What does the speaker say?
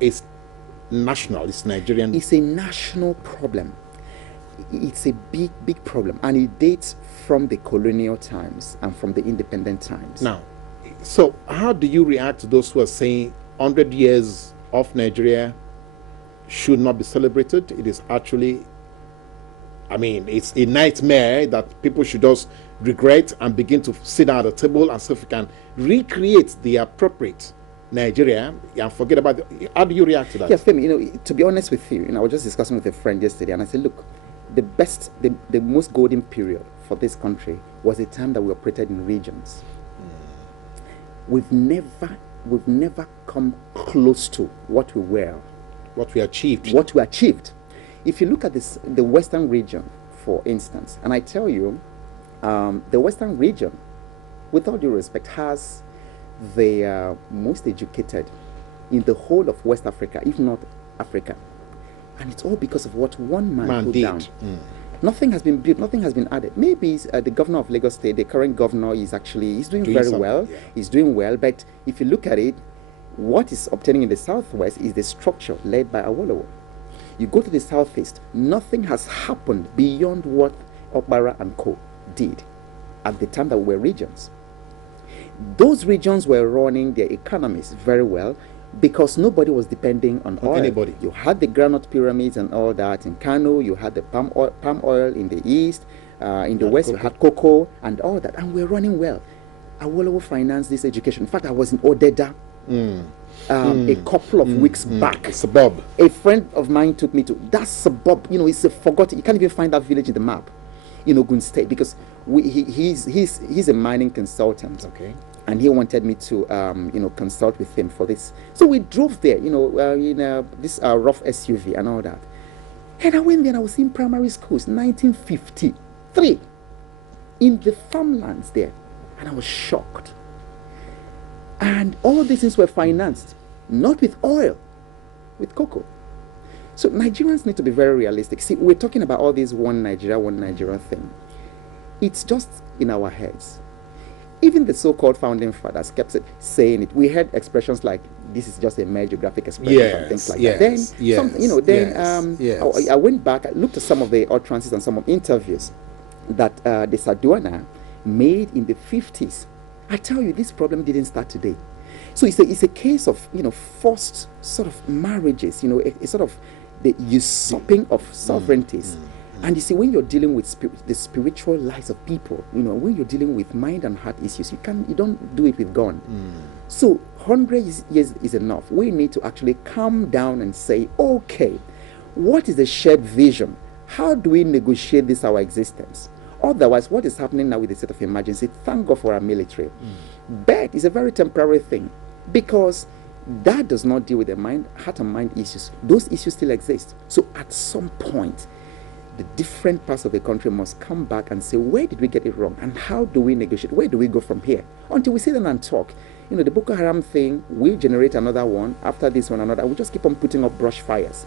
is national, it's Nigerian. It's a national problem. It's a big, big problem, and it dates from the colonial times and from the independent times. Now, so how do you react to those who are saying 100 years of Nigeria should not be celebrated? It is actually, I mean, it's a nightmare that people should just regret and begin to sit down at the table and see if we can recreate the appropriate Nigeria and forget about it. How do you react to that? Yeah, Femi, to be honest with you, I was just discussing with a friend yesterday, and I said, look, the most golden period for this country was the time that we operated in regions. We've never come close to what we were. What we achieved. What we achieved. If you look at the Western region, for instance, and I tell you, the Western region, with all due respect, has the most educated in the whole of West Africa, if not Africa. And it's all because of what one man put did. Down. Nothing has been built, nothing has been added. Maybe the governor of Lagos State, the current governor, he's doing very well. Yeah. He's doing well, but if you look at it, what is obtaining in the southwest is the structure led by AWOKE. You go to the southeast, nothing has happened beyond what Okpara and Co. did at the time that we were regions. Those regions were running their economies very well because nobody was depending on oil. Anybody. You had the granite pyramids and all that in Kano. You had the palm oil in the east. In the west, you had cocoa and all that. And we're running well. AWOKE financed this education. In fact, I was in Odeda a couple of weeks back. A suburb. A friend of mine took me to that suburb. It's a forgotten. You can't even find that village in the map in Ogun State because he's a mining consultant. Okay. And he wanted me to, consult with him for this. So we drove there, in this rough SUV and all that. And I went there and I was in primary schools, 1953, in the farmlands there. And I was shocked. And all these things were financed, not with oil, with cocoa. So Nigerians need to be very realistic. See, we're talking about all this one Nigeria thing. It's just in our heads. Even the so-called founding fathers kept saying it. We heard expressions like, this is just a mere geographic expression and things like that. Then, I went back, I looked at some of the utterances and some of the interviews that the Sardauna made in the 50s. I tell you, this problem didn't start today. So it's a case of, forced sort of marriages, a sort of the usurping of sovereignties. And you see, when you're dealing with the spiritual lives of people, when you're dealing with mind and heart issues, you don't do it with gun. So 100 years is enough. We need to actually calm down and say, okay, what is the shared vision? How do we negotiate this, our existence? Otherwise, what is happening now with the state of emergency? Thank God for our military. But it's a very temporary thing because that does not deal with the heart and mind issues. Those issues still exist. So at some point, the different parts of the country must come back and say, where did we get it wrong? And how do we negotiate? Where do we go from here? Until we sit down and talk. The Boko Haram thing, we generate another one. After this one, another. We just keep on putting up brush fires.